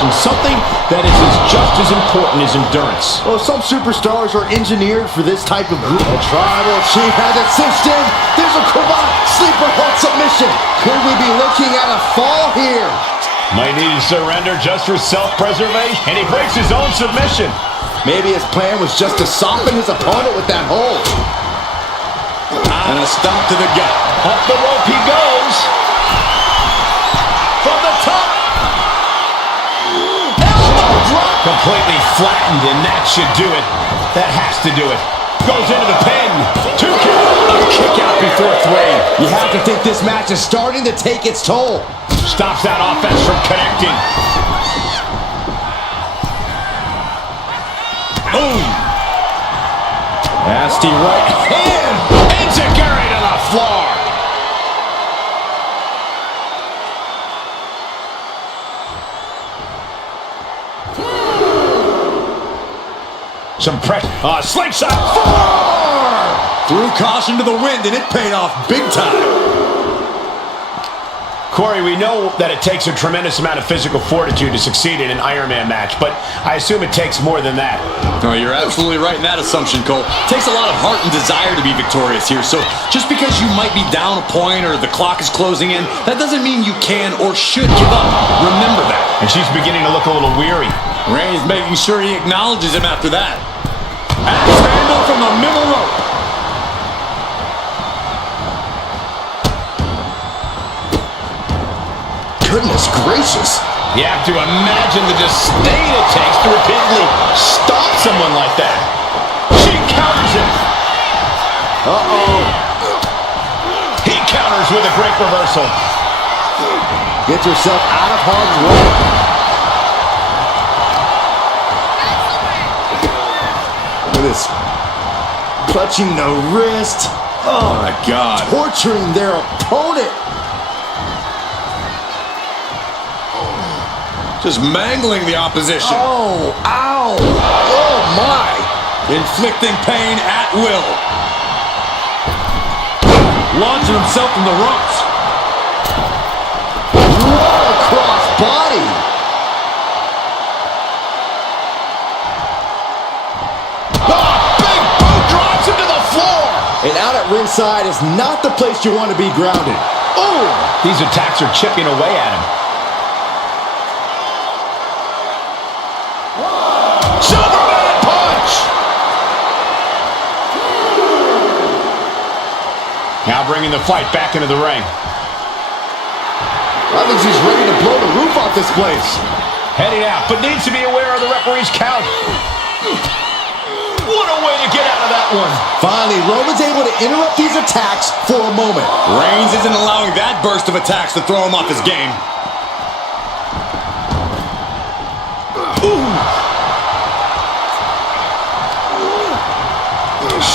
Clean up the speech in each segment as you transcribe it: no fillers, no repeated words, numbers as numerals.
exhaustion, something that is just as important as endurance. Well, some superstars are engineered for this type of group. The Tribal Chief has it cinched in. There's a cravat sleeper hold submission. Could we be looking at a fall here? Might need to surrender just for self-preservation, and he breaks his own submission. Maybe his plan was just to soften his opponent with that hold. And a stomp to the gut. Up the rope he goes. From the top. Elbow drop. Completely flattened, and that should do it. That has to do it. Goes into the pin. 2 count. A kick out before 3. You have to think this match is starting to take its toll. Stops that offense from connecting. Boom. Nasty right hand. Enziguri to the floor. Some pressure. Slingshot. 4. Threw caution to the wind, and it paid off big time. Corey, we know that it takes a tremendous amount of physical fortitude to succeed in an Iron Man match, but I assume it takes more than that. No, you're absolutely right in that assumption, Cole. It takes a lot of heart and desire to be victorious here, so just because you might be down a point or the clock is closing in, that doesn't mean you can or should give up. Remember that. And she's beginning to look a little weary. Reigns making sure he acknowledges him after that. Axe handle from the middle rope. Goodness gracious. You have to imagine the disdain it takes to repeatedly stop someone like that. She counters him. Uh-oh. He counters with a great reversal. Gets herself out of harm's way. Look at this. Clutching the wrist. Oh, my God. Torturing their opponent. Just mangling the opposition. Oh, ow. Oh, my. Inflicting pain at will. Launching himself from the ropes. What a cross body. Oh, big boot drops him to the floor. And out at ringside is not the place you want to be grounded. Oh, these attacks are chipping away at him. Superman punch! Now bringing the fight back into the ring. I think she's ready to blow the roof off this place. Heading out, but needs to be aware of the referee's count. What a way to get out of that one. Finally, Roman's able to interrupt these attacks for a moment. Reigns isn't allowing that burst of attacks to throw him off his game.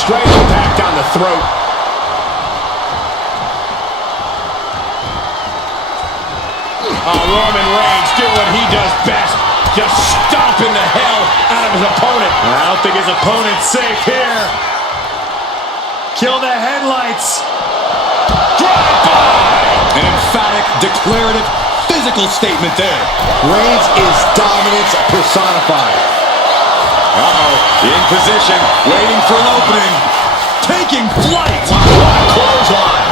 Straight impact down the throat. Roman Reigns doing what he does best. Just stomping the hell out of his opponent. I don't think his opponent's safe here. Kill the headlights. Drive-by. An emphatic, declarative, physical statement there. Reigns is dominance personified. Uh-oh, in position, waiting for an opening. Taking flight. What a clothesline.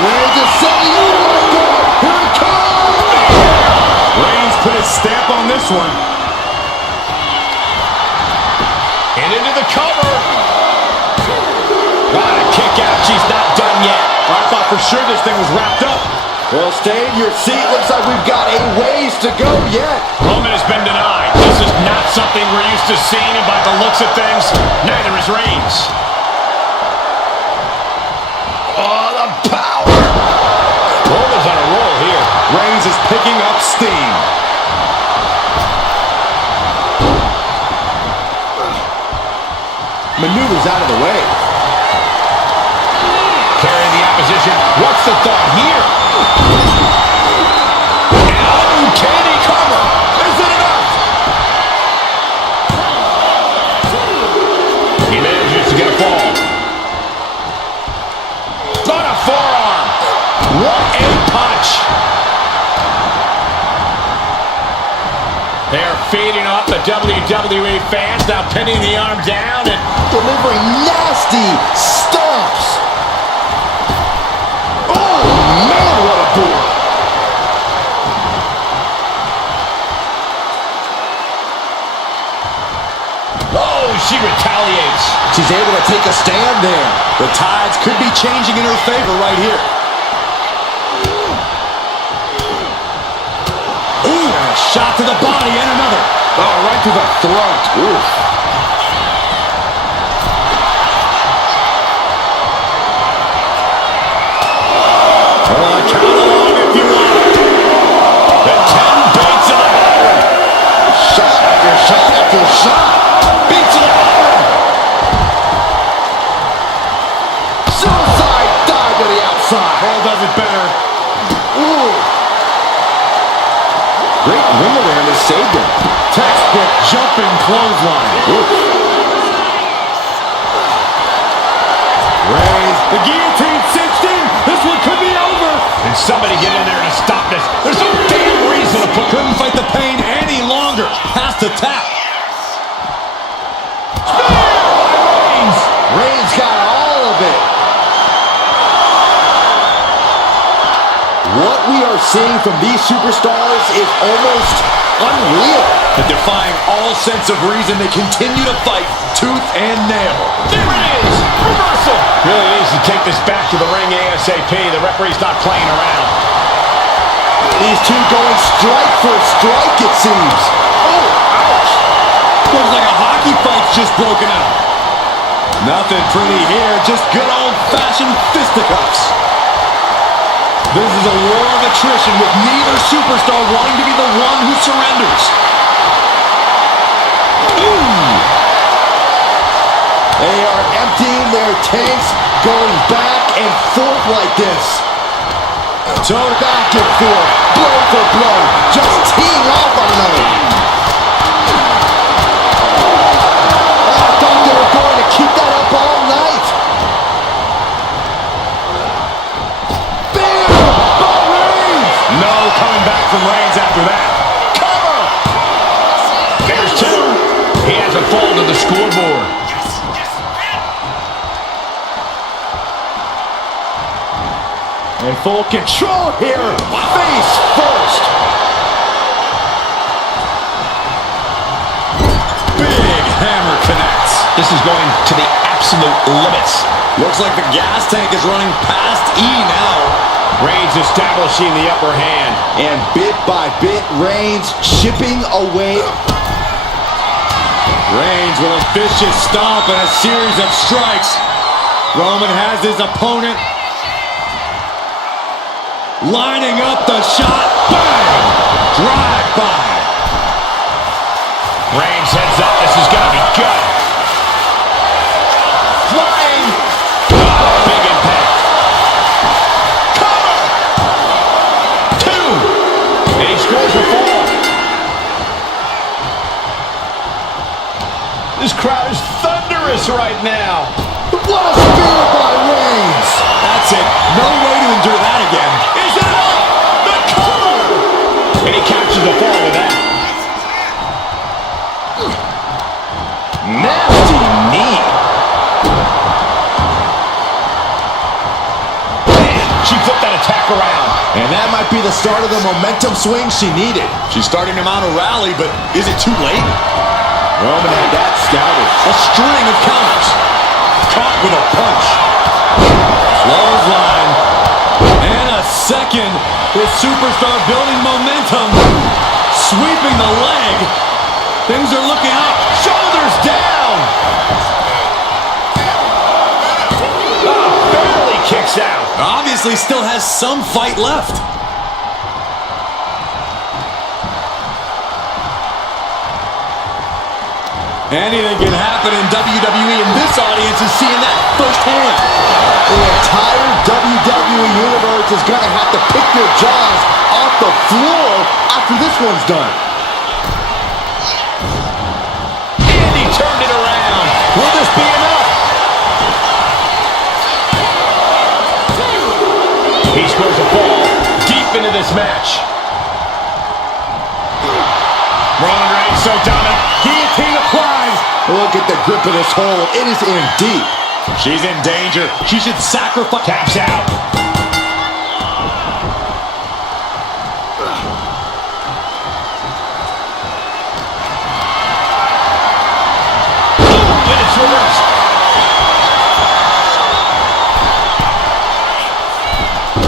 Reigns is setting you up. Here it comes. Reigns put his stamp on this one. And into the cover. Got a kick out. She's not done yet. I thought for sure this thing was wrapped up. Well, stay in your seat. Looks like we've got a ways to go yet. Roman has been denied. This is not something we're used to seeing, and by the looks of things, neither is Reigns. Oh, the power. Roman's on a roll here. Reigns is picking up steam. Maneuvers out of the way. Carrying the opposition. What's the thought here? Uncanny cover. Is it enough? He manages to get a fall. On a forearm. What a punch. Feeding off the WWE fans, now pinning the arm down and delivering nasty stomps. Oh, man, what a boot. oh, she retaliates. She's able to take a stand there. The tides could be changing in her favor right here. Ooh, and a shot to the body and another. Oh, right to the throat. Oof. Count along if you want. The 10 beats of the bottom. Shot after shot after shot. Beats of the bottom. Suicide dive to the outside. Cole does it better. Ooh. Great ring awareness saved him. Textbook jumping clothesline. Reigns. The guillotine cinched in. This one could be over. And somebody get in there to stop this. There's no damn reason to put. Couldn't fight the pain any longer. Has to tap. Reigns. Reigns got all of it. What we are seeing from these superstars is almost unreal. But defying all sense of reason, they continue to fight tooth and nail. There it is. Reversal. Really needs to take this back to the ring ASAP. The referee's not playing around. These two going strike for strike, it seems. Oh, ouch. Looks like a hockey fight's just broken out. Nothing pretty here, just good old-fashioned fisticuffs. This is a war of attrition with neither superstar wanting to be the one who surrenders. Ooh. They are emptying their tanks, going back and forth like this. Toe back and forth, blow for blow, just teeing off on another. I thought they were going to keep that up all night. Bam! By Reigns! No coming back from Reigns after that. Cover! There's two. He has a fall to the scoreboard. In full control here, face first. Big hammer connects. This is going to the absolute limits. Looks like the gas tank is running past E now. Reigns establishing the upper hand. And bit by bit, Reigns chipping away. Reigns with a vicious stomp and a series of strikes. Roman has his opponent lining up the shot. Bang! Drive by. Reigns heads up. This is going to be good. Flying. Oh, big impact. Cover. Two. And he scores a fall. This crowd is thunderous right now. What a spear by Reigns! That's it. No way to endure that again. Is it up? The cover. And he captures the fall with that. Nasty knee. Man, she flipped that attack around. And that might be the start of the momentum swing she needed. She's starting to mount a rally, but is it too late? Roman had that scouted. A string of counters. Caught with a punch. Clothesline. And a second. This superstar building momentum. Sweeping the leg. Things are looking up. Shoulders down. Oh, barely kicks out. Obviously still has some fight left. Anything can happen in WWE, and this audience is seeing that firsthand. The entire WWE Universe is going to have to pick their jaws off the floor after this one's done. And he turned it around. Will this be enough? He scores a fall deep into this match. Roman Reigns so dominant. Guillotine applied. Look at the grip of this hold. It is in deep. She's in danger. She should sacrifice. Taps out. And it's reversed.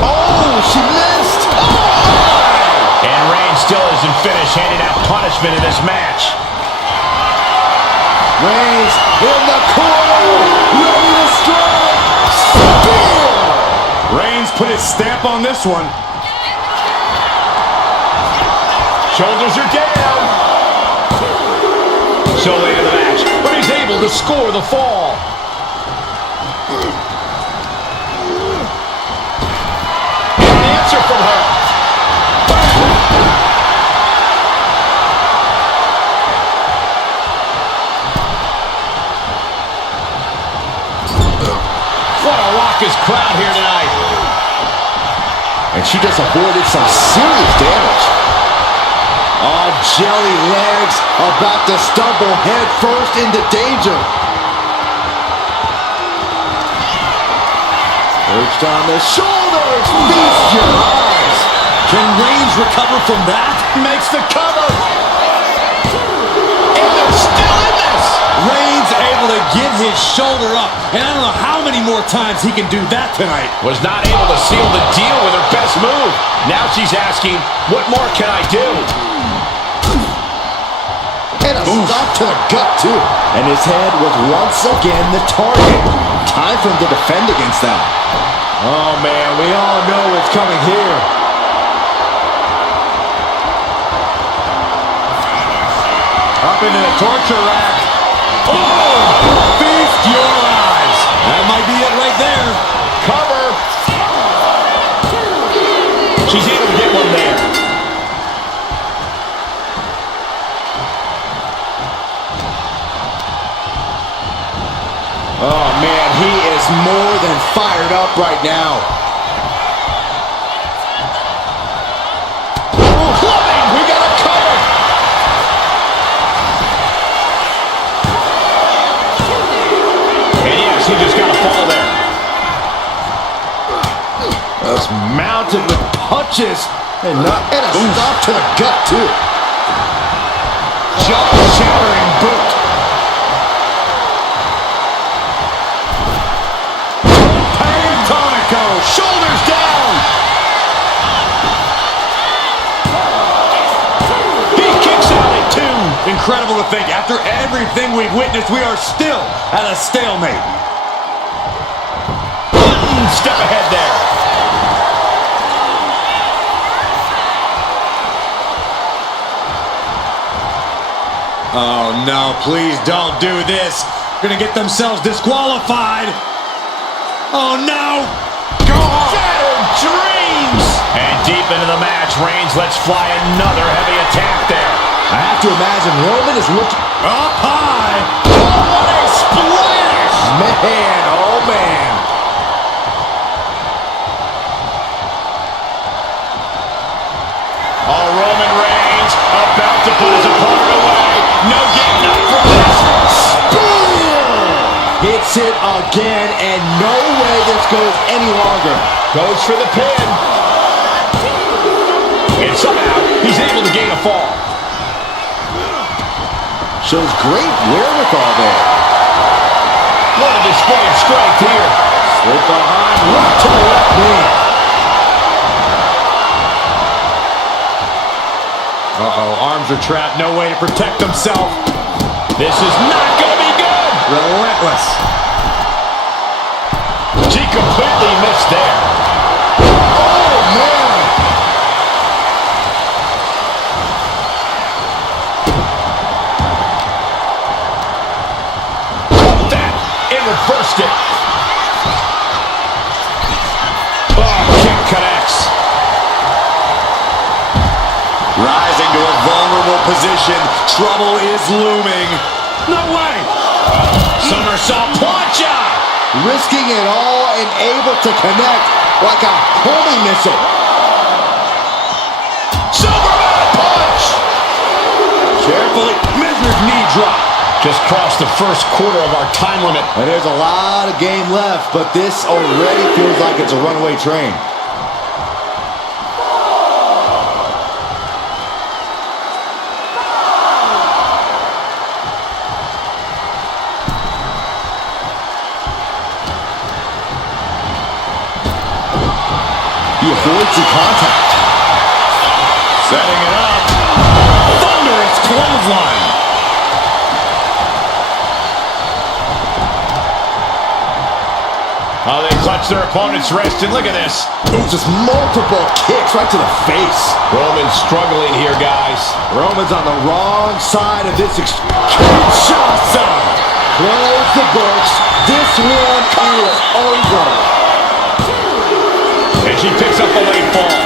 Oh, she missed. Oh! And Reigns still isn't finished handing out punishment in this match. Reigns in the corner, ready to strike. Spear! Reigns put his stamp on this one. Shoulders are down. So late in the match, but he's able to score the fall. An answer from her. What a raucous crowd here tonight. And she just avoided some serious damage. Oh, jelly legs about to stumble head first into danger. Perched on the shoulders, feast your eyes. Can Reigns recover from that? Makes the cover. And they're still in this. Reigns able to get his shoulder up, and I don't know how many more times he can do that tonight. Was not able to seal the deal with her best move. Now she's asking, what more can I do? And a stop to the gut, too. And his head was once again the target. Time for him to defend against that. Oh, man, we all know what's coming here. Up into the torture rack. Oh! Feast your eyes. That might be it right there. Cover. She's able to get one there. Oh, man, he is more than fired up right now. Clubbing. We got a cover. And yes, he just got a fall there. That's mounted with punches. And a stop to the gut, too. Jaw-shattering boot. Shoulders down. He kicks out at 2. Incredible to think, after everything we've witnessed, we are still at a stalemate. One step ahead there. Oh no, please don't do this. Gonna get themselves disqualified. Oh no! Shattered dreams! And deep into the match, Reigns lets fly another heavy attack there. I have to imagine Roman is looking Up high! Oh, what a splash! Man, oh man. Oh, Roman Reigns about to put his opponent away. No getting up from this. Hits it again, and no way this goes any longer. Goes for the pin. And somehow, he's able to gain a fall. Shows great wherewithal there. What a display of strength here. Slip behind, right to the left knee. Uh-oh, arms are trapped, no way to protect himself. This is not going to be good. Relentless. She completely missed there. Oh, man. Caught that and reversed it. Oh, kick connects. Rising to a vulnerable position. Trouble is looming. No way! Somersault plancha. Risking it all and able to connect like a homing missile. Superman punch. Carefully. drop. Just crossed the first quarter of our time limit. And there's a lot of game left, but this already feels like it's a runaway train. He avoids the contact. Setting it up. Thunderous clothesline. Oh, they clutch their opponent's wrist, and look at this. Ooh, just multiple kicks right to the face. Roman's struggling here, guys. Roman's on the wrong side of this. Kinshasa! Close the books. This one is over. And she picks up a late fall.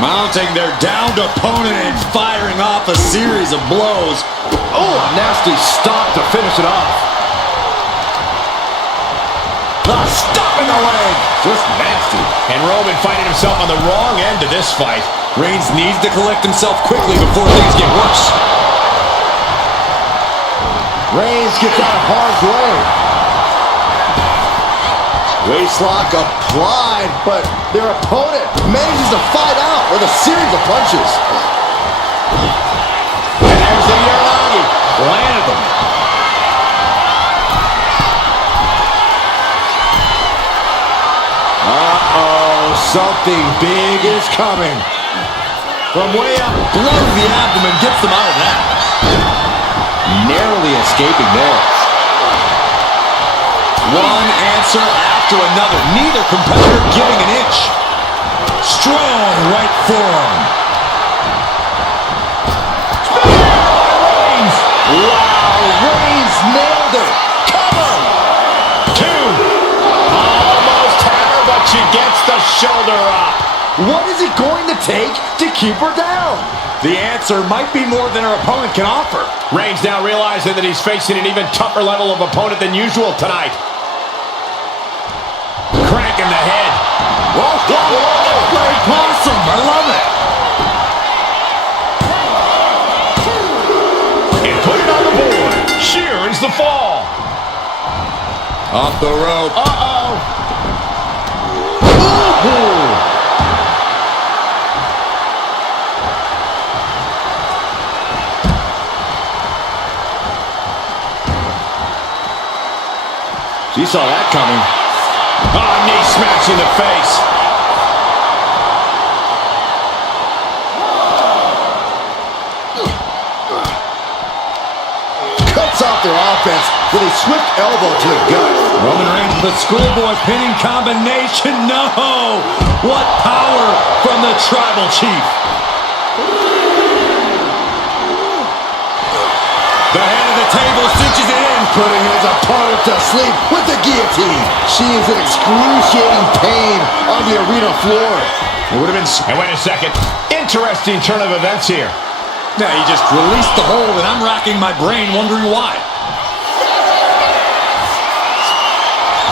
Mounting their downed opponent and firing off a series of blows. Oh, a nasty stop to finish it off. Stop in the leg. Just nasty. And Roman finding himself on the wrong end of this fight. Reigns needs to collect himself quickly before things get worse. Reigns gets out of harm's way. Waistlock applied, but their opponent manages to fight out with a series of punches. And there's the Uranagi. Landed them. Something big is coming. From way up, blow to the abdomen gets them out of that. Narrowly escaping there. One answer after another. Neither competitor giving an inch. Strong right forearm. Reigns. Wow, Reigns nailed it. Cover. Two. Almost had her, but she gets the shoulder up. What is it going to take to keep her down? The answer might be more than her opponent can offer. Reigns now realizing that he's facing an even tougher level of opponent than usual tonight. Cranking the head. Whoa, whoa, whoa. Great possum. I love it. And put it on the board. Shears the fall. Off the rope. Uh-oh. Ooh. She saw that coming. Oh, knee smash in the face. Cuts off their offense with a swift elbow to the gut. Roman Reigns with the schoolboy pinning combination. No! What power from the tribal chief. The head of the table cinches it in. Putting his opponent to sleep with the guillotine. She is in excruciating pain on the arena floor. It would have been... And wait a second. Interesting turn of events here. Now he just released the hold, and I'm racking my brain wondering why.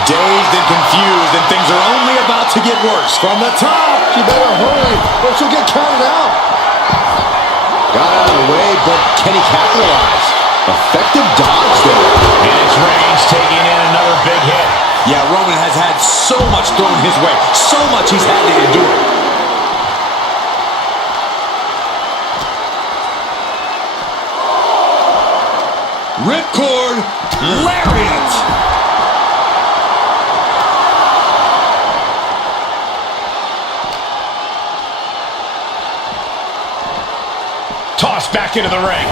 Dazed and confused, and things are only about to get worse. From the top. She better hurry or she'll get counted out. Got out of the way, but can he capitalize? Effective dodge there. And it's Reigns taking in another big hit. Yeah, Roman has had so much thrown his way, so much he's had to endure. Ripcord, lariat. Tossed back into the ring.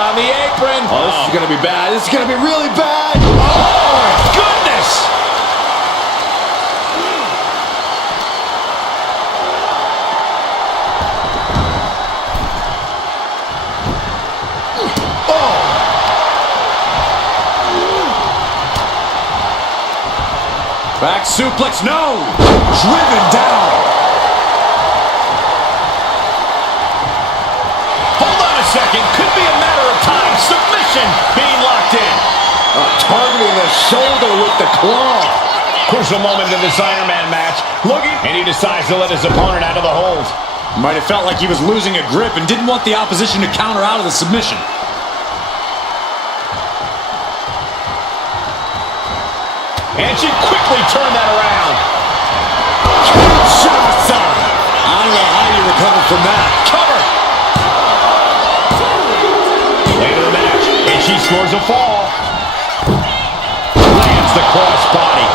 On the apron. Oh, this is going to be bad. This is going to be really bad. Oh, my goodness. Oh. Back suplex, no. Driven down. Hold on a second. Could be a matter of time. Submission being locked in. targeting the shoulder with the claw. Crucial moment in this Iron Man match. Looking, and he decides to let his opponent out of the hold. Might have felt like he was losing a grip and didn't want the opposition to counter out of the submission. And she quickly turned that around. Kinshasa! I don't know how you recover from that. Cover! Later in the match, and she scores a fall. Lands the crossbody.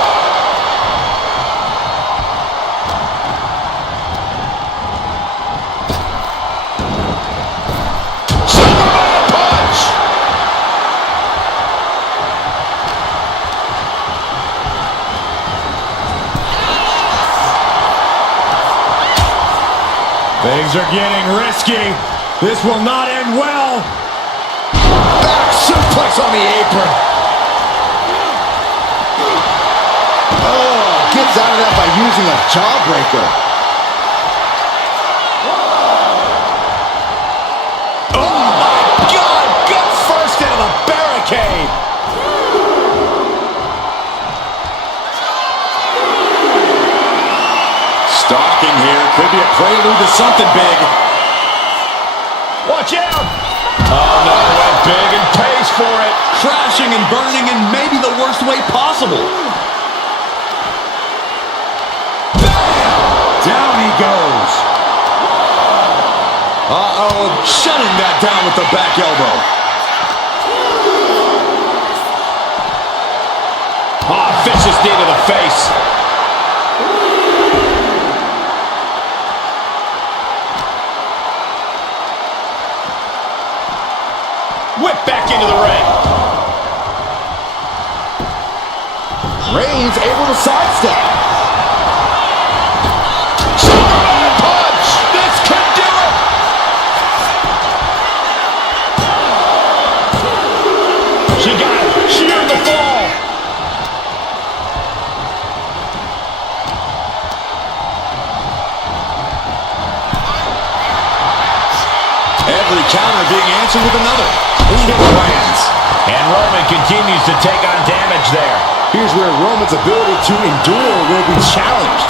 Superman punch! Things are getting risky. This will not end well. Back suplex on the apron. Oh, gets out of that by using a jawbreaker. Oh my God! Gut first into the barricade. Stalking here. Could be a prelude to something big. Watch out! Oh no, went big and pays for it. Crashing and burning in maybe the worst way possible. Down he goes. Uh-oh, shutting that down with the back elbow. Ah, vicious knee to the face. Whip back into the ring. Reigns able to sidestep. Superman punch! This could do it! She got it. She earned the fall. Every counter being answered with another. Kick lands. And Roman continues to take on damage there. Here's where Roman's ability to endure will be challenged.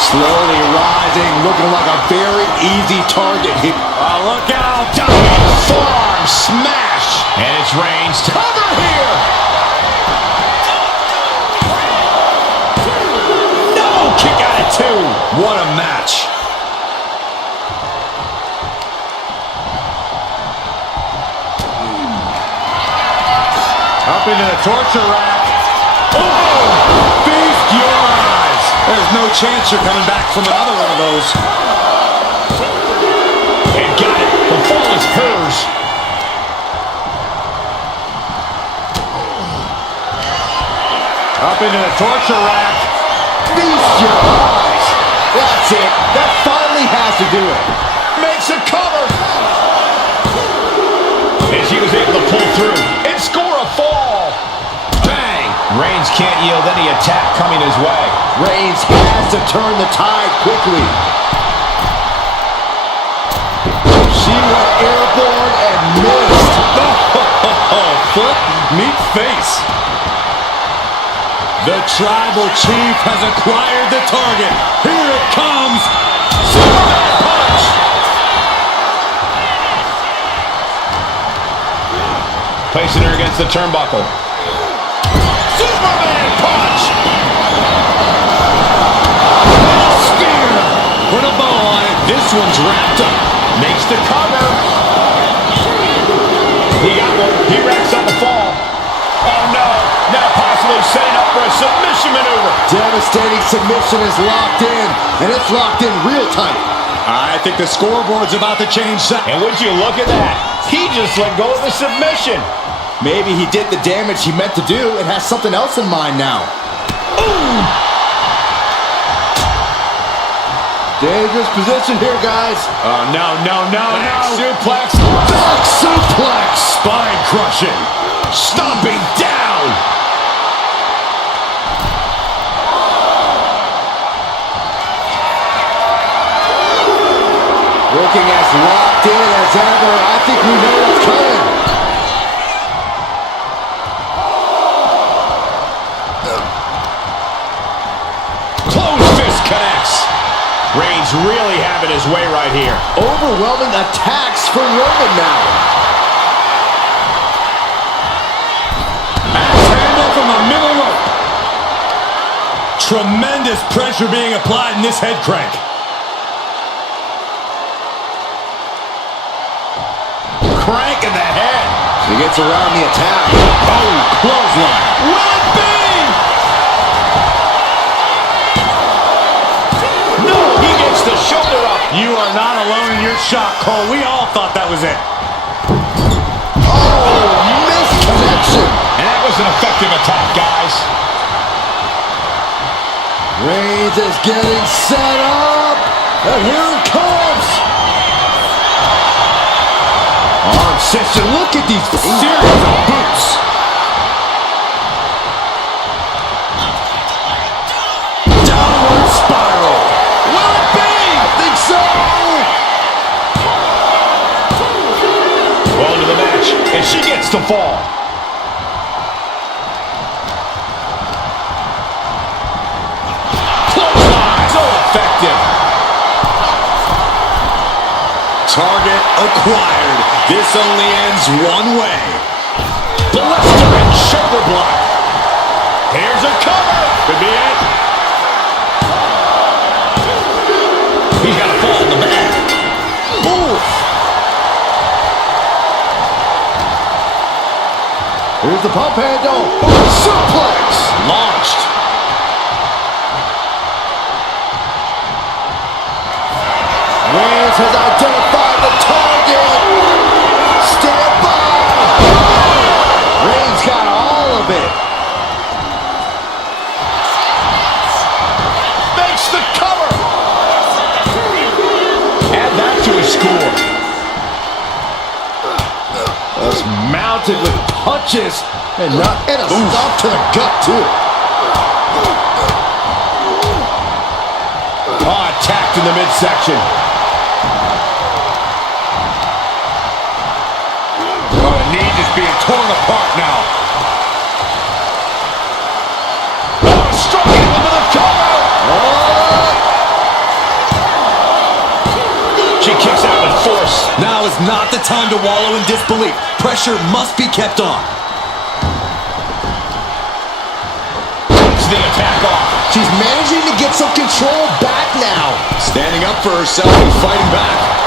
Slowly rising, looking like a very easy target here. Oh, look out! Diving forearm smash! And it's Reigns. Cover here! No! Kick out at two! What a match. Up into the torture rack. Oh! Feast your eyes. There's no chance you're coming back from another one of those. And got it. The fall is hers. Up into the torture rack. Feast your eyes. That's it. That finally has to do it. Makes a cover. And she was able to pull through and score a fall. Bang! Reigns can't yield any attack coming his way. Reigns has to turn the tide quickly. She went airborne and missed. Foot, meet face. The tribal chief has acquired the target. Here it comes. Superman punch! Placing her against the turnbuckle. Superman punch! Spear. Put a bow on it. This one's wrapped up. Makes the cover. He got one. He racks up a fall. Oh no! Now possibly setting up for a submission maneuver. Devastating submission is locked in, and it's locked in real tight. I think the scoreboard's about to change. And would you look at that? He just let go of the submission. Maybe he did the damage he meant to do and has something else in mind now. Ooh! Dangerous position here, guys. Oh, no. Back suplex. Back suplex. Spine crushing. Stomping down. Looking as locked in as ever. I think we know what's coming. Reigns really having his way right here. Overwhelming attacks for Roman now. Axe handle from the middle rope. Tremendous pressure being applied in this head crank. Crank in the head. He gets around the attack. Oh, clothesline. Will it be? No, he gets the shoulder up. You are not alone in your shock, Cole. We all thought that was it. Oh, misconnection. And that was an effective attack, guys. Reigns is getting set up. And here it comes. Arm system. Look at these series of boots. Downward spiral. Will it be? I think so. Well into the match, and she gets the fall. Clothesline. So effective. Target acquired. This only ends one way. Blistering shoulder block. Here's a cover. Could be it. He's got a fall in the back. Oof. Here's the pump handle. Suplex. Launched. Reigns has identified the target. Stand by. Reigns got all of it. Makes the cover. Add that to his score. That's mounted with punches and a stomp to the gut too. Oh, attacked in the midsection. Oh, the knee just being torn apart now. Oh, struck him into the cover. She kicks out with force. Now is not the time to wallow in disbelief. Pressure must be kept on. Takes the attack off. She's managing to get some control back now. Standing up for herself and fighting back.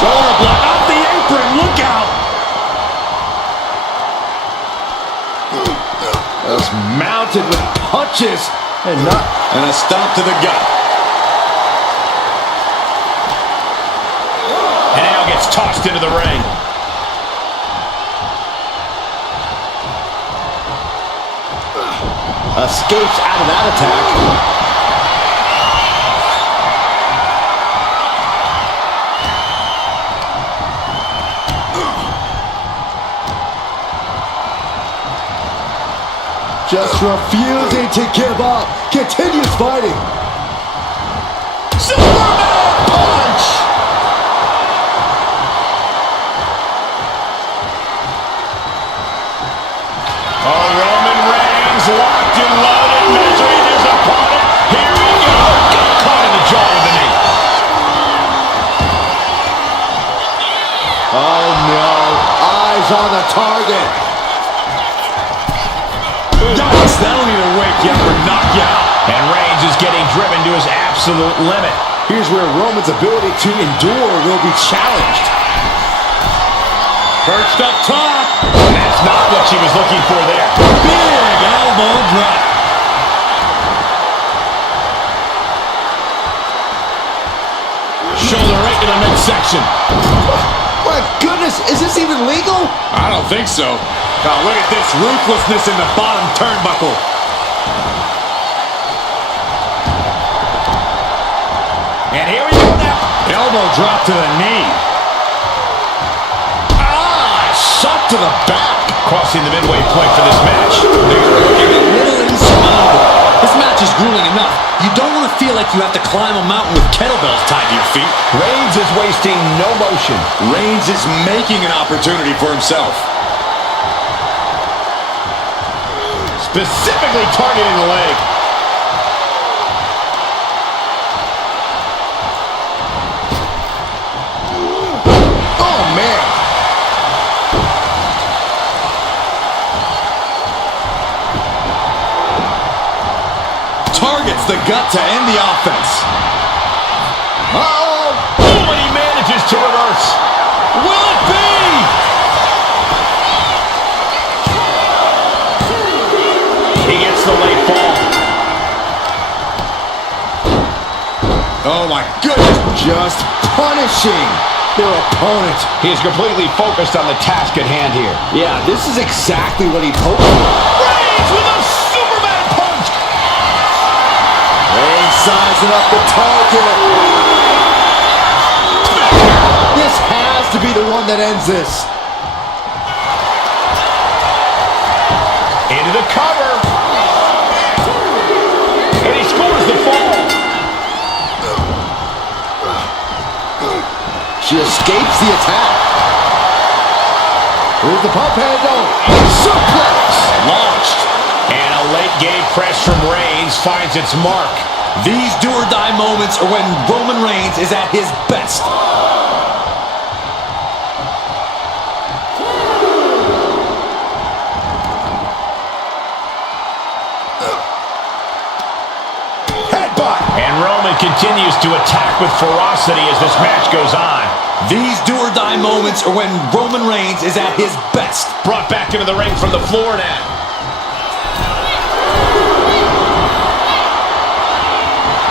Shoulder block off the apron. Look out. That's mounted with punches and a stomp to the gut. And now gets tossed into the ring. escapes out of that attack. Just refusing to give up. Continues fighting. Superman punch! Oh, Roman Reigns locked and loaded, measuring his opponent. Here we go. Caught in the jaw with the knee. Oh no. Eyes on the target. Yikes, that'll either wake you up or knock you out. And Reigns is getting driven to his absolute limit. Here's where Roman's ability to endure will be challenged. Perched up top. And that's not what she was looking for there. Big elbow drop. Shoulder right to the midsection. My goodness, is this even legal? I don't think so. Now look at this ruthlessness in the bottom turnbuckle. And here we go now. Elbow drop to the knee. Shot to the back. Crossing the midway point for this match. Things are looking a little insurmountable. This match is grueling enough. You you don't want to feel like you have to climb a mountain with kettlebells tied to your feet. Reigns is wasting no motion. Reigns is making an opportunity for himself. Specifically targeting the leg. Oh, man. Targets the gut to end the offense. Uh-oh. Oh, and he manages to reverse. Will it be? He gets the late fall. Oh my goodness. Just punishing their opponent. He is completely focused on the task at hand here. Yeah, this is exactly what he'd hoped for. Reigns with a Superman punch. Reigns sizing up the target. This has to be the one that ends this. Into the cover. And he scores the fall. She escapes the attack. Here's the pump handle. Suplex. Launched. And a late game press from Reigns finds its mark. These do-or-die moments are when Roman Reigns is at his best. Headbutt. And Roman continues to attack with ferocity as this match goes on. These do-or-die moments are when Roman Reigns is at his best. Brought back into the ring from the floor now.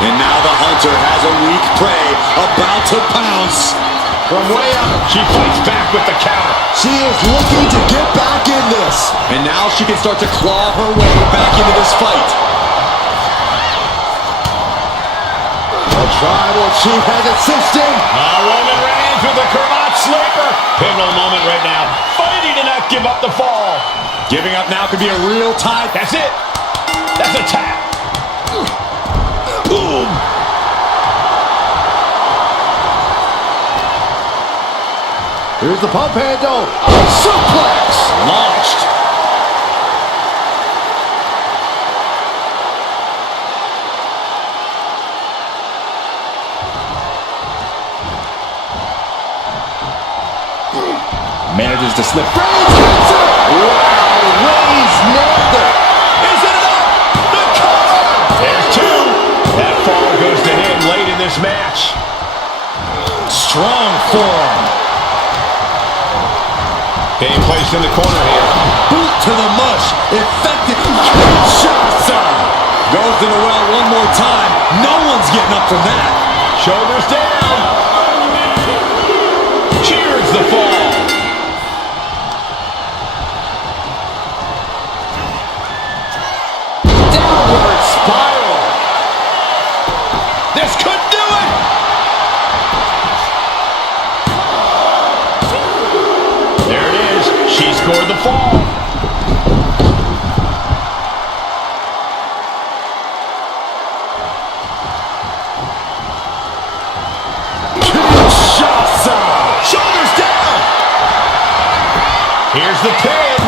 And now the hunter has a weak prey about to pounce. From way up, she fights back with the counter. She is looking to get back in this. And now she can start to claw her way back into this fight. The tribal chief has it cinched in. Roman Reigns with a Kermit sleeper. Pivotal moment right now. Fighting to not give up the fall. Giving up now could be a real tie. That's it. That's a tap. Boom. Here's the pump handle. Suplex. Launched. Manages to slip. Reigns hits it. Wow, Reigns nailed it. Is it enough? The cover. There's two. That fall goes to him late in this match. Strong forearm. Being placed in the corner here. Boot to the mush. Effective. Kinshasa. Goes to the well one more time. No one's getting up from that. Shoulders down. Cheers the fall. Downward spiral. This could do it. There it is. She scored the fall. Kinshasa. Shoulders down. Here's the pin.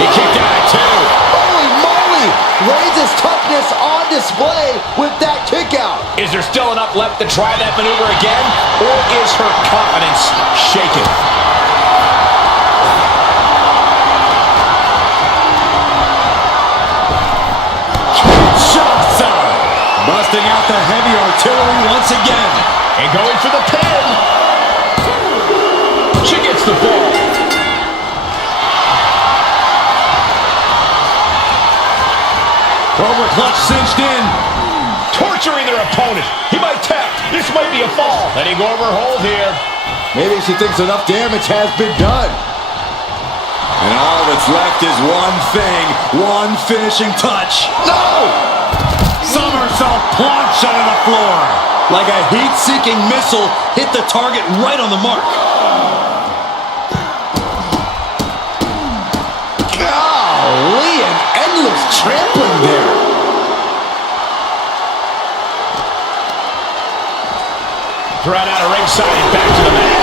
He kicked out at two. Holy moly. Reigns' toughness on display with that kick out. Is there still enough left to try that maneuver again? Or is her confidence shaken? Kinshasa. Busting out the heavy artillery once again. And going for the pin. She gets the ball. Cobra clutch cinched in. Torturing their opponent. He might tap. This might be a fall. Letting go of her hold here. Maybe she thinks enough damage has been done. And all that's left is one thing. One finishing touch. No! Somersault plunge onto the floor. Like a heat-seeking missile, hit the target right on the mark. Golly, an endless trampling there. Thrown out of ringside and back to the mat.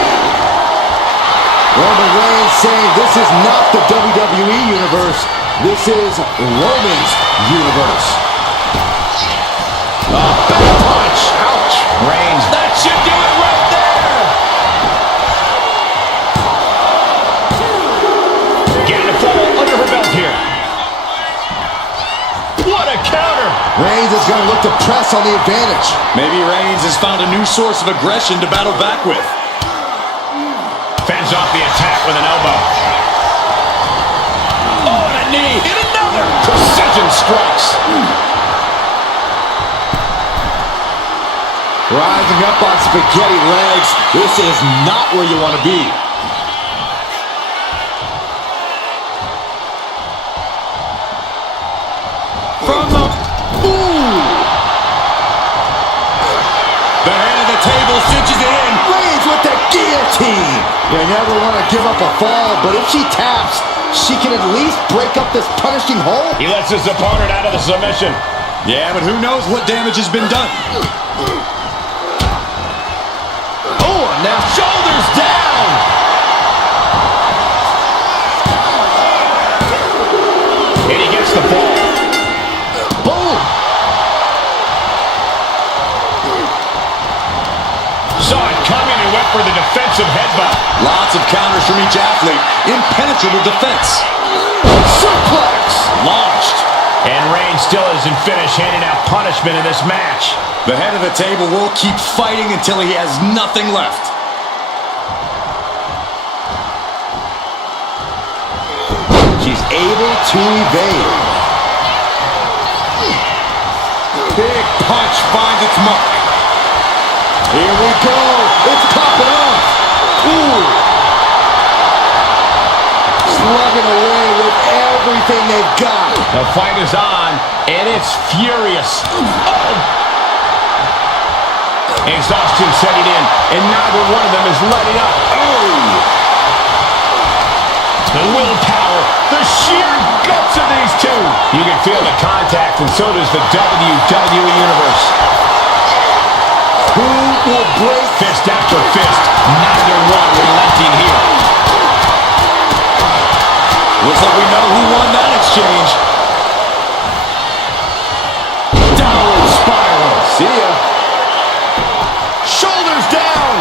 Roman Reigns saying this is not the WWE Universe. This is Roman's Universe. Back punch. Ouch. Reigns. That should do it right there. Getting a fall under her belt here. What a counter. Reigns is going to look to press on the advantage. Maybe Reigns has found a new source of aggression to battle back with. Fends off the attack with an elbow. Oh, and a knee. And another. Precision strikes. Rising up on spaghetti legs. This is not where you want to be. From the... Ooh! The head of the table cinches it in. Reigns with the guillotine. You never want to give up a fall, but if she taps, she can at least break up this punishing hold. He lets his opponent out of the submission. Yeah, but who knows what damage has been done. Oh, now shoulders down. And he gets the fall. Boom. Saw it coming and went for the defensive headbutt. Lots of counters from each athlete. Impenetrable defense. Suplex. Launched. And Reigns still isn't finished handing out punishment in this match. The head of the table will keep fighting until he has nothing left. She's able to evade. Big punch finds its mark. Here we go. It's popping off. Ooh. Slugging away with everything they've got. The fight is on, and it's furious. Oh! Exhaustion setting in, and neither one of them is letting up. Oh! The willpower, the sheer guts of these two. You can feel the contact, and so does the WWE Universe. Who will break? Fist after fist, neither one relenting here. Looks like we know who won that exchange. Downward spiral. See ya. Shoulders down.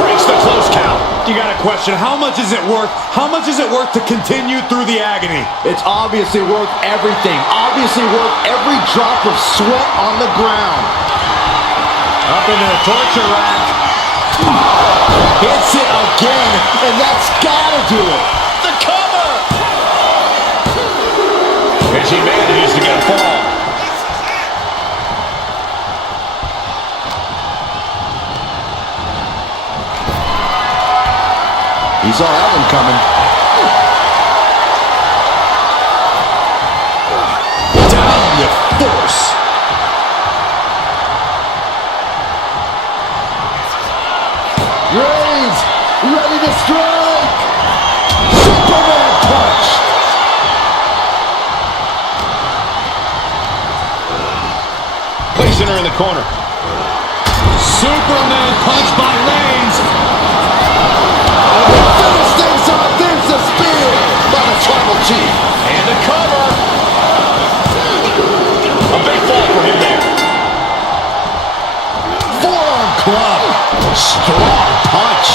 Breaks the close count. You got a question. How much is it worth? How much is it worth to continue through the agony? It's obviously worth everything. Obviously worth every drop of sweat on the ground. Up into the torture rack. Hits it again, and that's gotta do it. The cover. And she manages to get a fall. He saw that one coming. Down with force. Reigns, ready to strike. Superman punch. Placing her in the corner. Superman punch by Reigns. Finish things off. There's the spear by the Tribal Chief. And the cover. A big fall for him there. Forearm club. Strong punch.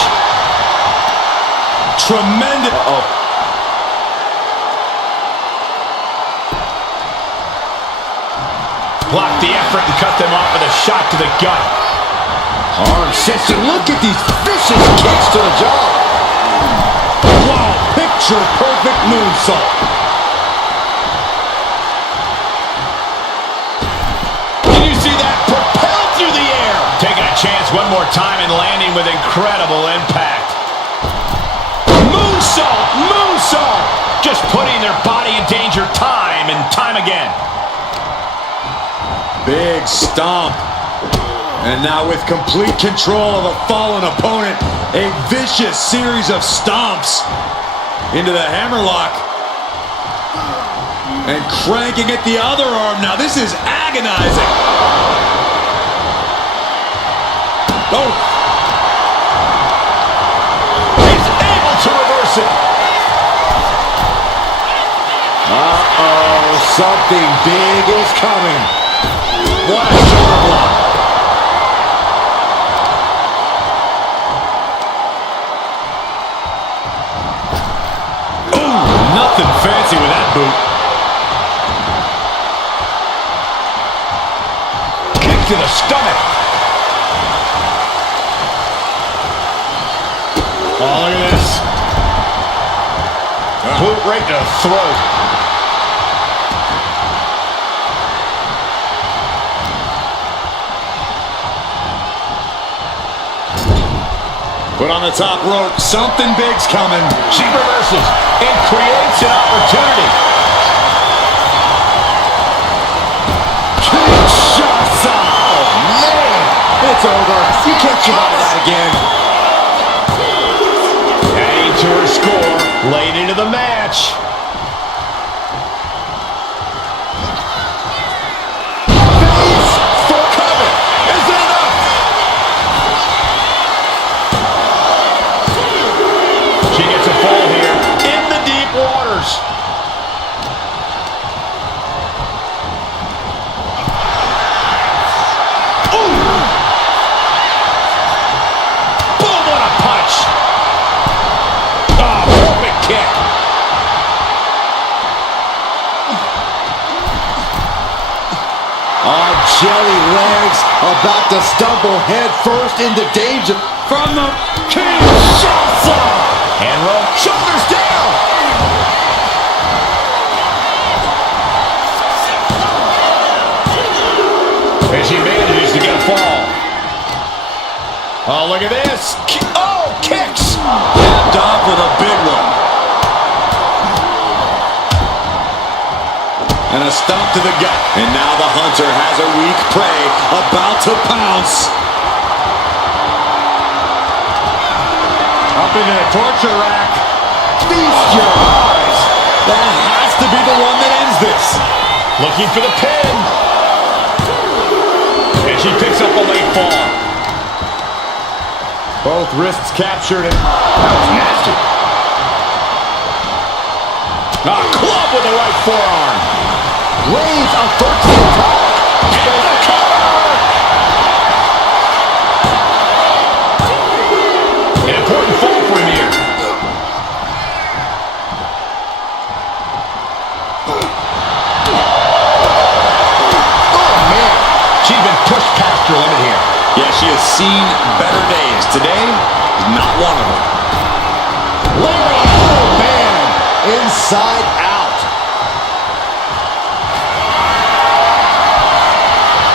Tremendous. Blocked the effort and cut them off with a shot to the gut. Arm sits and look at these vicious kicks to the jaw. Wow, picture perfect moonsault. Did you see that? Propelled through the air. Taking a chance one more time and landing with incredible impact. Moonsault! Moonsault! Just putting their body in danger time and time again. Big stomp. And now with complete control of a fallen opponent, a vicious series of stomps into the hammerlock. And cranking at the other arm. Now this is agonizing. Oh. He's able to reverse it. Uh-oh, something big is coming. What a shoulder block. Ooh, nothing fancy with that boot. Kick to the stomach. Oh, look at this. Boot right to the throat. Put on the top rope. Something big's coming. She reverses and creates an opportunity. Kinshasa. Oh, man. It's over. You can't survive that again. Adding to her score late into the match. Face for cover. Is it enough? She gets a fall here in the deep waters. Ooh. Boom, what a punch. Oh, perfect kick. Our jelly legs about to stumble head first into danger. From the Kinshasa. Hand roll. Shoulders down. And she manages to get a fall. Oh, look at this. Oh, kicks. Capped off with a big one. And a stomp to the gut. And now the hunter has a weak prey about to pounce. Up into the torture rack. Feast your eyes. That has to be the one that ends this. Looking for the pin. And she picks up a late fall. Both wrists captured, and that was nasty. A club with the right forearm. Lays a foot to the top. And the cover. An important fall for him here. Oh, man. She's been pushed past her limit here. Yeah, she has seen better days. Today is not one of them. Larry, oh, man. Inside out.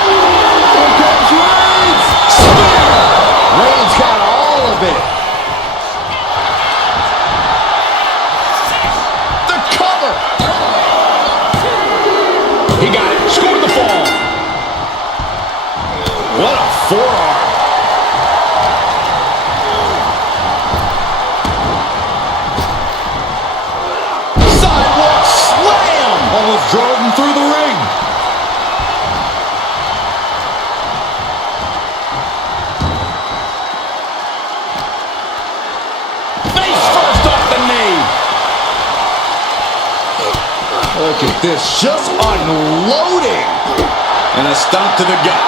Here comes Reigns. Spear. Reigns got all of it. The cover. He got it. Scored the fall. What a forearm. Sidewalk slam. Almost drove him through the ring. Face first off the knee. Look at this. Just unloading. And a stomp to the gut.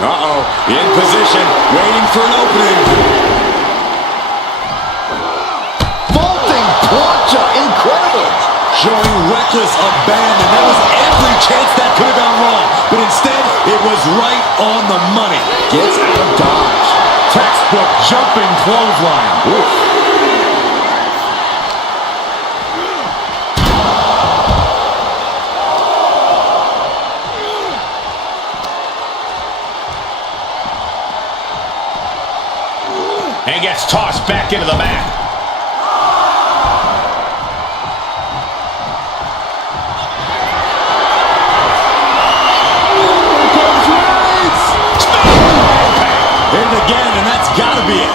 Uh-oh. In position. Waiting for an opening. Vaulting plancha. Incredible. Showing reckless abandon. There was every chance that could have gone wrong. But instead, it was right on the money. Gets out of dodge. Textbook jumping clothesline. Oof. And gets tossed back into the mat. Hit it again, and that's got to be it.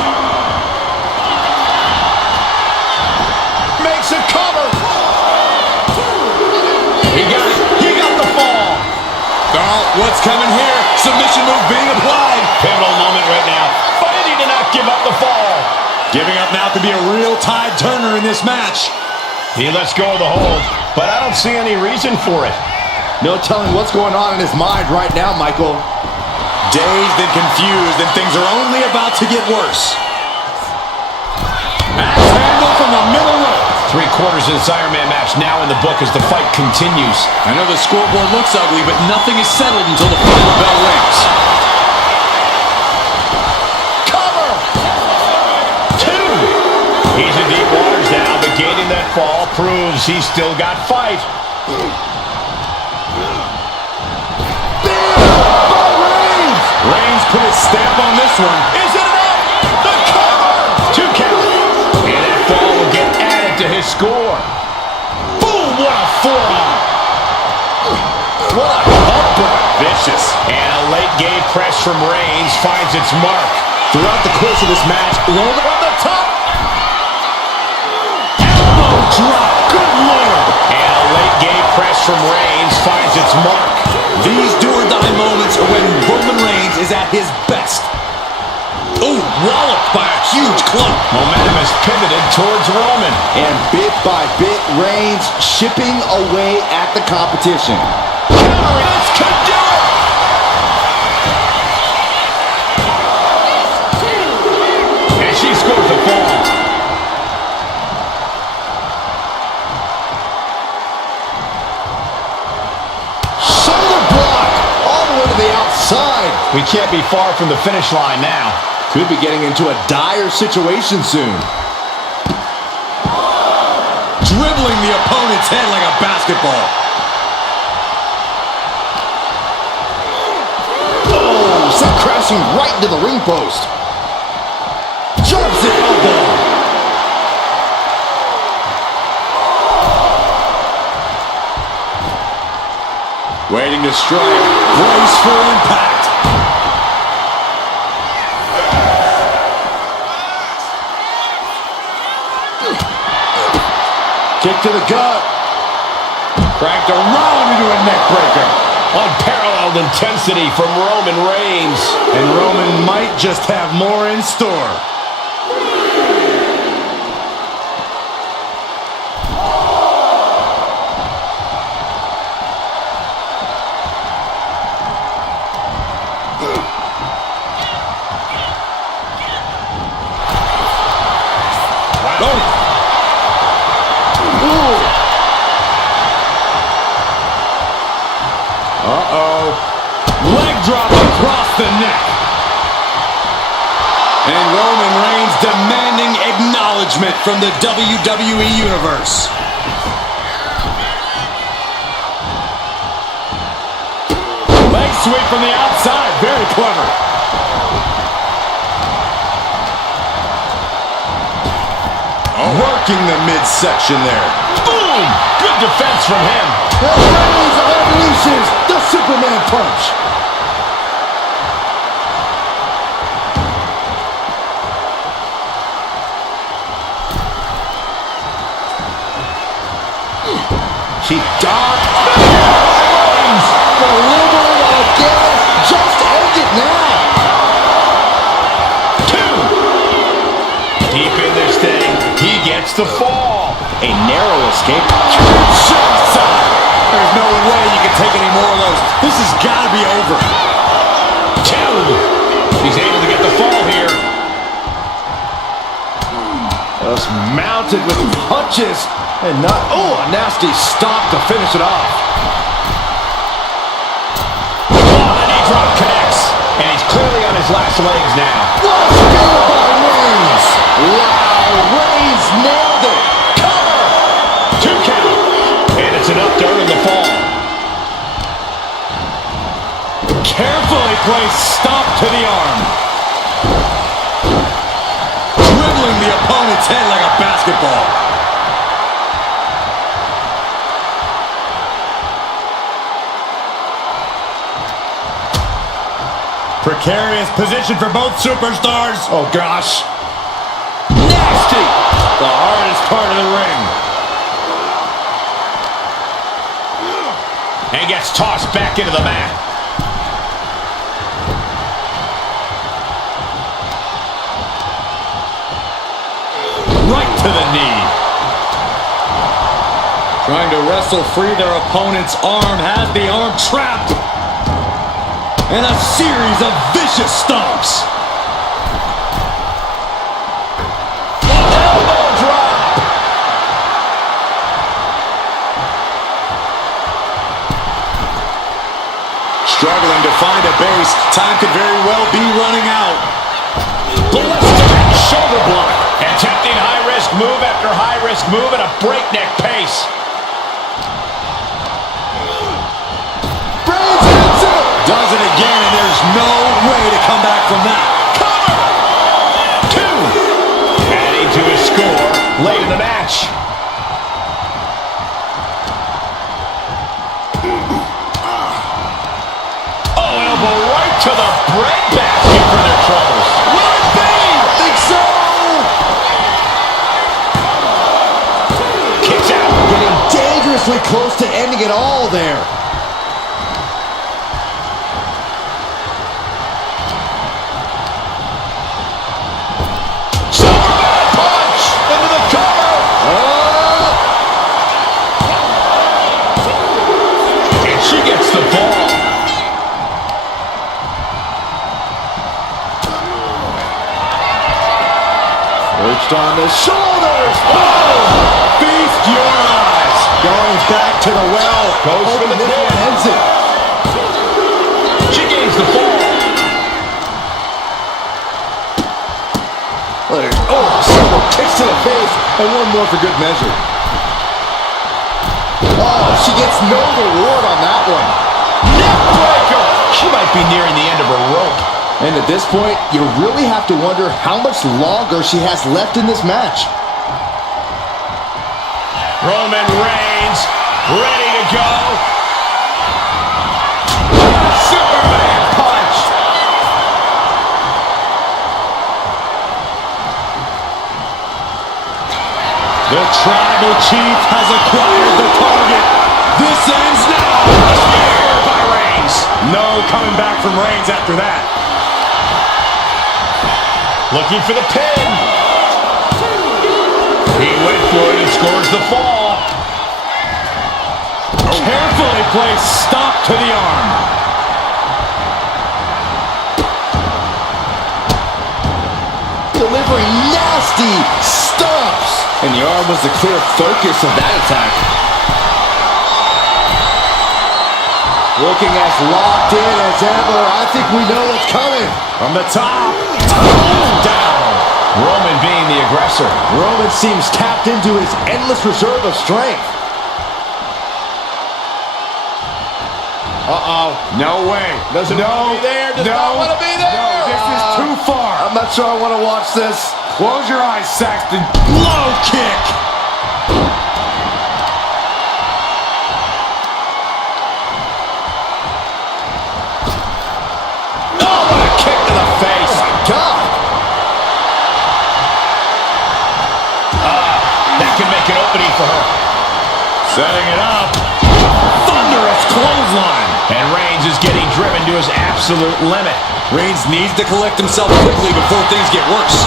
What's coming here? Submission move being applied. Pivotal moment right now. Fighting to not give up the fall. Giving up now could be a real tide turner in this match. He lets go of the hold, but I don't see any reason for it. No telling what's going on in his mind right now, Michael. Dazed and confused, and things are only about to get worse. Axe handle from the middle rope. 3/4 of this Iron Man match now in the book as the fight continues. I know the scoreboard looks ugly, but nothing is settled until the final bell rings. Cover! 2! He's in deep waters now, but gaining that fall proves he's still got fight. Reigns put his stamp on this one. Is it enough? The cover! 2 count. And that fall will get added to his score. Boom! What a forearm! What a headbutt. Vicious. And a late game press from Reigns finds its mark. Throughout the course of this match, Roman on the top. Elbow drop. Good Lord. And a late game press from Reigns finds its mark. These do-or-die moments are when Roman Reigns is at his best. Oh, walloped by a huge club. Momentum is pivoted towards Roman. And bit by bit, Reigns chipping away at the competition. This could do it! And she scores the fall. Shoulder block all the way to the outside. We can't be far from the finish line now. Could be getting into a dire situation soon. Dribbling the opponent's head like a basketball. Oh, sent crashing right into the ring post. Jumps the elbow. Waiting to strike. Brace for impact. Kick to the gut. Cranked around into a neck breaker. Unparalleled intensity from Roman Reigns. And Roman might just have more in store. Uh-oh. Leg drop across the neck. And Roman Reigns demanding acknowledgement from the WWE Universe. Leg sweep from the outside. Very clever. Working the midsection there. Boom! Good defense from him. Reigns unleashes the Superman punch. She dodged. Delivering again. Just end it now. 2. Deep in this thing. He gets the fall. A narrow escape. There's no way you can take any more of those. This has got to be over. 2. He's able to get the fall here. Just mounted with punches and not. Oh, a nasty stop to finish it off. Oh, the knee drop connects. And he's clearly on his last legs now. What a spear by Reigns. Wow, Reigns nailed it. Cover! 2 count. And it's enough to earn the fall. Carefully placed stop to the arm. Dribbling the opponent's head like a basketball. Precarious position for both superstars. Oh, gosh. Nasty! The hardest part of the ring. And gets tossed back into the mat. to the knee. Trying to wrestle free their opponent's arm, has the arm trapped. And a series of vicious stomps. Elbow drop. Struggling to find a base. Time could very well be running out. Ballistic shoulder block. Attempting high-risk move after high-risk move at a breakneck pace. Does it again, and there's no way to come back from that. Cover! 2. Adding to his score late in the match. Oh, elbow right to the breadbasket for their troubles. Will it be? I think so. Kicks out. Getting dangerously close to ending it all there. Superman punch into the cover. And she gets the ball. Perched on the shoulders. Feast your eyes. Going back to the well. Goes for the this pin. one ends it. She gains the fall. Oh, several kicks to the face. And one more for good measure. Oh, she gets no reward on that one. Neckbreaker. She might be nearing the end of her rope. And at this point, you really have to wonder how much longer she has left in this match. Roman Reigns, ready to go. Superman punch. The tribal chief has acquired the target. This ends now. Spear by Reigns. No coming back from Reigns after that. Looking for the pin. He went for it and scores the fall. Carefully placed stomp to the arm. Delivering nasty stomps. And the arm was the clear focus of that attack. Looking as locked in as ever. I think we know what's coming. From the top. Down. Roman being the aggressor. Roman seems tapped into his endless reserve of strength. Uh-oh. No way. Doesn't want to be there. Does not want to be there. No, this is too far. I'm not sure I want to watch this. Close your eyes, Saxton. Low kick. Oh, what a kick to the face. Oh, my God. That can make an opening for her. Setting it up. Thunderous clothesline. And Reigns is getting driven to his absolute limit. Reigns needs to collect himself quickly before things get worse.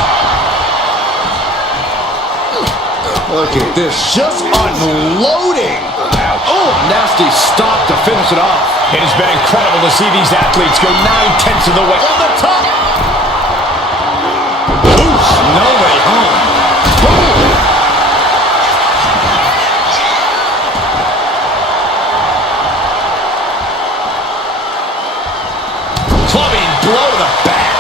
Look at this. Just unloading. Oh, nasty stop to finish it off. It has been incredible to see these athletes go 9/10 of the way. On the top. Oof, no way home. Boom. Clubbing blow to the back.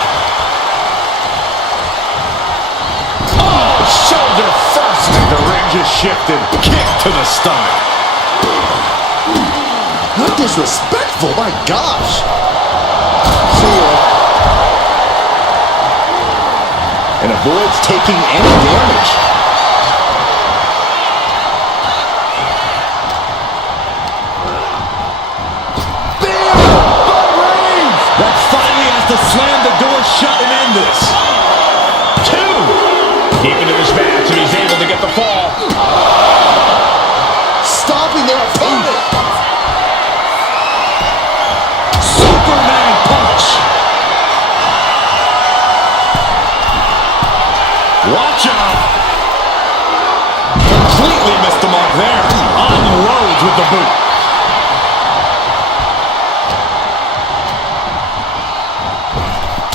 Oh, shoulder first. The ring just shifted. Kick to the stomach. How disrespectful, my gosh. See ya. And avoids taking any damage. Bam! By Reigns! That finally has to slam the door shut and end this. 2. Deep into this match, and he's able to get the fall. Stopping their opponent. Superman punch. Watch out. explodes with the boot.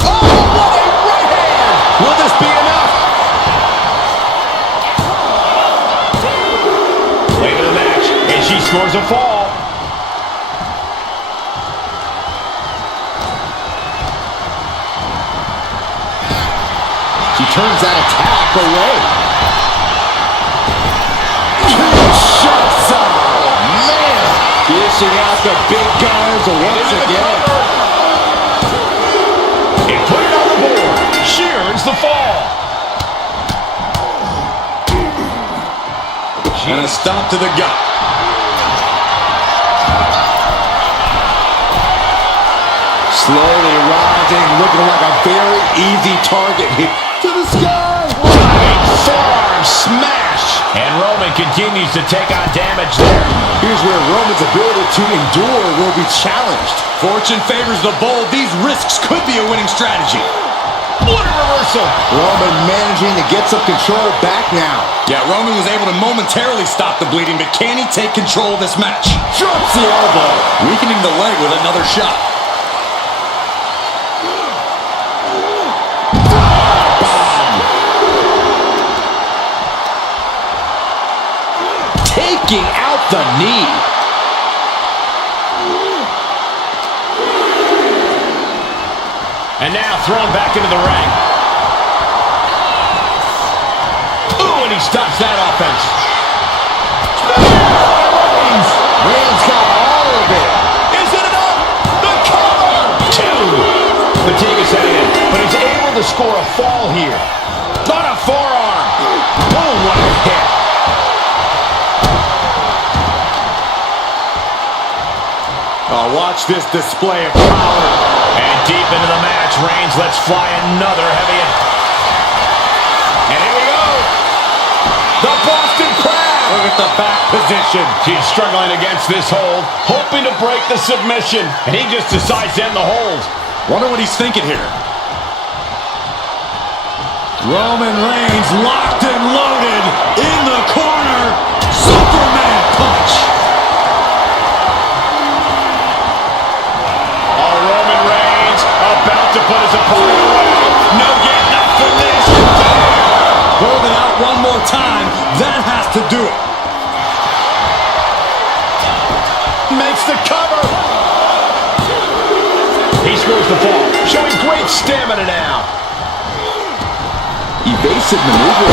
Oh, what a right hand! Will this be enough? Late in the match, and she scores a fall. She turns that attack away. Kinshasa! Man! Dishing out the big guns once again. And put it on the board. She earns the fall. And a stomp to the gut. Slowly rising, looking like a very easy target here. To the sky! Big forearm smash. And Roman continues to take on damage there. Here's where Roman's ability to endure will be challenged. Fortune favors the bold. These risks could be a winning strategy. What a reversal. Roman managing to get some control back now. Yeah, Roman was able to momentarily stop the bleeding, but can he take control of this match? Drops the elbow. Weakening the leg with another shot. Taking out the knee. And now thrown back into the ring. Ooh, and he stops that offense. Reigns got all of it. Is it enough? The cover! Two. Fatigue is setting in, but he's able to score a fall here. On a forearm. Boom, what a hit. Oh, watch this display of power. And deep into the match, Reigns lets fly another heavy hit. And here we go. The Boston Crab. Look at the back position. She's struggling against this hold, hoping to break the submission. And he just decides to end the hold. Wonder what he's thinking here. Roman Reigns locked and loaded in the corner. Superman punch. Oh, Roman Reigns about to put his opponent away. No getting up from this. Holding out one more time. That has to do it. Makes the cover. He scores the fall, showing great stamina now. Evasive maneuver.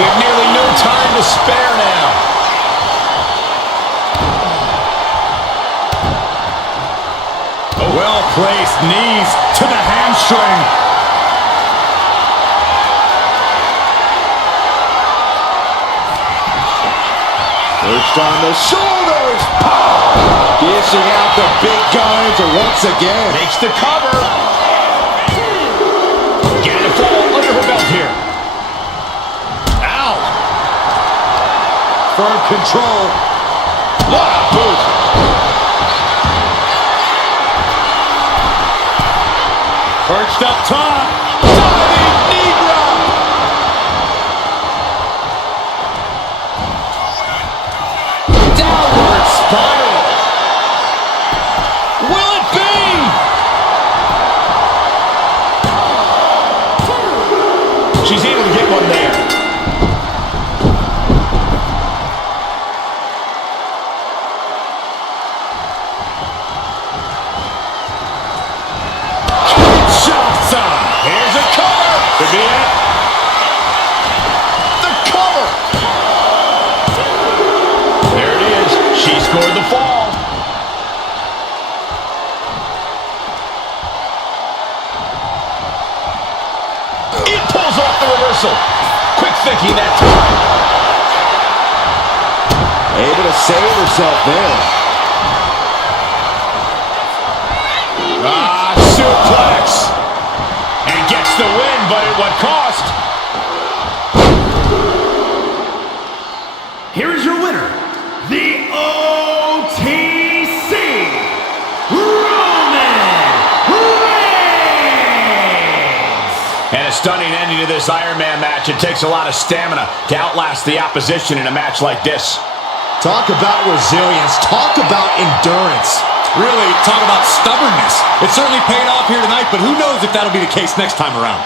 With nearly no time to spare now. Well-placed knees to the hamstring. Perched on the shoulders. Dishing out the big guns once again. Makes the cover. Getting a fall under her belt here. Ow. Firm control. What a boot. Perched up top. Diving knee drop. Downward spiral. Will it be? She's able to get one there. Kinshasa. Here's a cover. Could be it. The cover. There it is. She scored the fall. It pulls off the reversal. Quick thinking that time. Able to save herself there. Suplex. And gets the win, but at what cost? Here is your winner, the OTC, Roman Reigns! And a stunning ending to this Iron Man match. It takes a lot of stamina to outlast the opposition in a match like this. Talk about resilience. Talk about endurance. Really, talk about stubbornness. It certainly paid off here tonight, but who knows if that'll be the case next time around.